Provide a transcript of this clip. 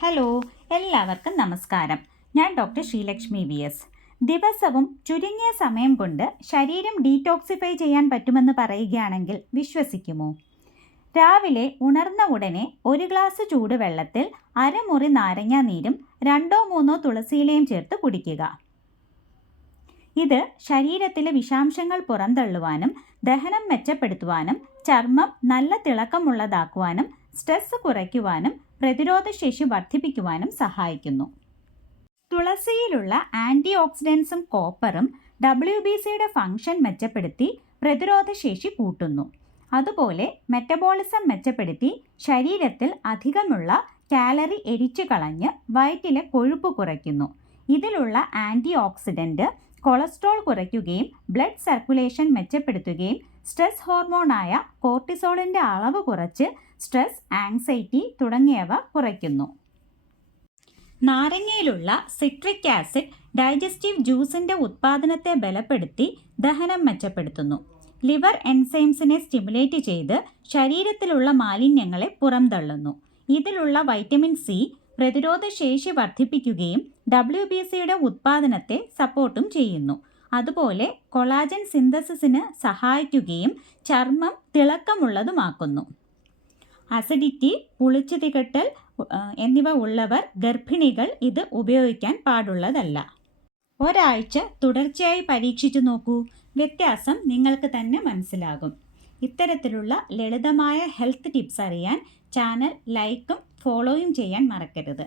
Hello, എല്ലാവർക്കും നമസ്കാരം. ഞാൻ ഡോക്ടർ ശ്രീലക്ഷ്മി വി.എസ്. ദിവസവും ചുരുങ്ങിയ സമയം കൊണ്ട് ശരീരം ഡീടോക്സിഫൈ ചെയ്യാൻ പറ്റുമെന്ന് പറയുകയാണെങ്കിൽ വിശ്വസിക്കുമോ? രാവിലെ ഉണർന്ന ഉടനെ ഒരു ഗ്ലാസ് ചൂടുവെള്ളത്തിൽ അരമുറി നാരങ്ങാ നീരും 2-3 തുളസിയിലയും ചേർത്ത് കുടിക്കുക. ഇത് ശരീരത്തിലെ വിഷാംശങ്ങൾ പുറന്തള്ളുവാനും ദഹനം മെച്ചപ്പെടുത്തുവാനും ചർമ്മം നല്ല തിളക്കമുള്ളതാക്കുവാനും സ്ട്രെസ് കുറയ്ക്കുവാനും പ്രതിരോധശേഷി വർദ്ധിപ്പിക്കുവാനും സഹായിക്കുന്നു. തുളസിയിലുള്ള ആൻറ്റി ഓക്സിഡൻസും കോപ്പറും WBCയുടെ ഫംഗ്ഷൻ മെച്ചപ്പെടുത്തി പ്രതിരോധശേഷി കൂട്ടുന്നു. അതുപോലെ മെറ്റബോളിസം മെച്ചപ്പെടുത്തി ശരീരത്തിൽ അധികമുള്ള കാലറി എരിച്ചു കളഞ്ഞ് വയറ്റിലെ കൊഴുപ്പ് കുറയ്ക്കുന്നു. ഇതിലുള്ള ആൻറ്റി ഓക്സിഡൻറ്റ് കൊളസ്ട്രോൾ കുറയ്ക്കുകയും ബ്ലഡ് സർക്കുലേഷൻ മെച്ചപ്പെടുത്തുകയും സ്ട്രെസ് ഹോർമോണായ കോർട്ടിസോളിൻ്റെ അളവ് കുറച്ച് സ്ട്രെസ്, ആങ്സൈറ്റി തുടങ്ങിയവ കുറയ്ക്കുന്നു. നാരങ്ങയിലുള്ള സിട്രിക് ആസിഡ് ഡൈജസ്റ്റീവ് ജ്യൂസിൻ്റെ ഉത്പാദനത്തെ ബലപ്പെടുത്തി ദഹനം മെച്ചപ്പെടുത്തുന്നു. ലിവർ എൻസൈംസിനെ സ്റ്റിമുലേറ്റ് ചെയ്ത് ശരീരത്തിലുള്ള മാലിന്യങ്ങളെ പുറന്തള്ളുന്നു. ഇതിലുള്ള വൈറ്റമിൻ സി പ്രതിരോധശേഷി വർദ്ധിപ്പിക്കുകയും WBCയുടെ ഉത്പാദനത്തെ സപ്പോർട്ടും ചെയ്യുന്നു. അതുപോലെ കൊളാജൻ സിന്തസിസിന് സഹായിക്കുകയും ചർമ്മം തിളക്കമുള്ളതുമാക്കുന്നു. അസിഡിറ്റി, പുളിച്ചു തികട്ടൽ എന്നിവ ഉള്ളവർ, ഗർഭിണികൾ ഇത് ഉപയോഗിക്കാൻ പാടുള്ളതല്ല. ഒരാഴ്ച തുടർച്ചയായി പരീക്ഷിച്ചു നോക്കൂ. വ്യത്യാസം നിങ്ങൾക്ക് തന്നെ മനസ്സിലാകും. ഇത്തരത്തിലുള്ള ലളിതമായ ഹെൽത്ത് ടിപ്സ് അറിയാൻ ചാനൽ ലൈക്കും ഫോളോയും ചെയ്യാൻ മറക്കരുത്.